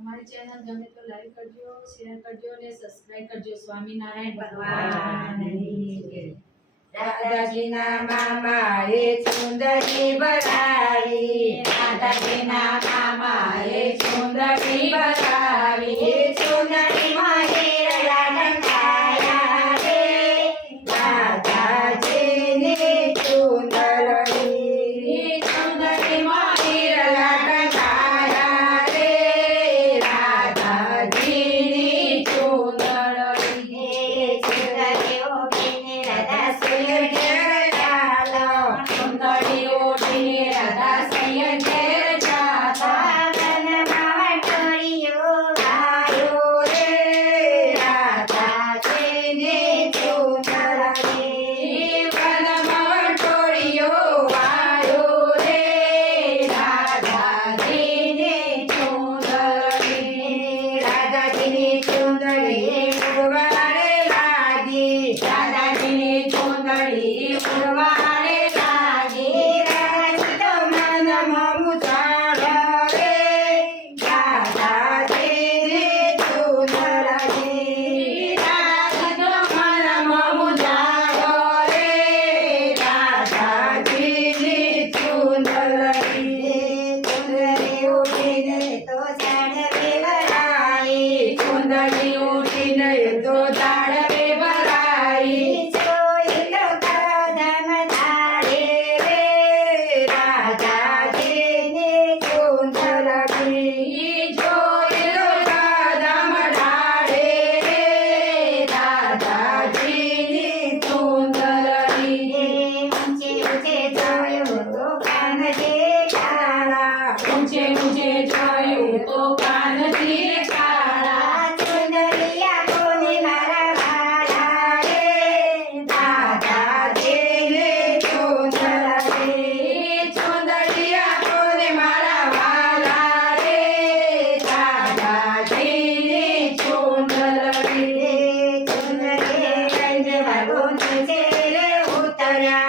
हमारी चैनल गमे तो लाइक करजो, शेयर करजो ने सब्सक्राइब करजो। स्वामीनारायण भगवान की जय। दादाजी ना मामा रे सुंदरी बराई, दादाजी ना मामा रे सुंदरी बराई, सुंदरी माहेर लाडकाया रे, दादाजी ने सुंदरी, सुंदरी माहेर लाडकाया रे, दादाजी ने सुंदरी, सुंदरी ओढ़ीने राधा सैया घेर जालो, सुंदरी ओढ़ीने राधा सैया घेर जाता, वनमा टोरियो आयो रे, राधाजी ने सुंदरी, वनमा टोरियो आयो रे, राधाजी ने सुंदरी, राधाजी ने सुंदरी उड़वारे लागी, दादाजी ने सुंदरी उड़वारे लागी, राधाजी तो मन मुचालो रे, दादाजी ने सुंदरी, राधाजी तो मन मुचालो रे, दादाजी ने सुंदरी, सुंदरी उठीने तो झाडवे भराई, सुंदरी उठीने तो झाडवे भराई, जोईलो कदम धाडे रे, राधाजी ने सुंदरी, जोईलो कदम धाडे रे, राधाजी ने सुंदरी, ऊंचे ऊंचे जायो तो कान देखाला, ऊंचे ऊंचे जायो तो कान देखाला, सुंदरिया कोने मारा वाला रे, दादाजी ने सुंदरी, सुंदरिया कोने मारा वाला रे, दादाजी ने सुंदरी, सुंदरी गंज वागून नीचे रे उतर्या,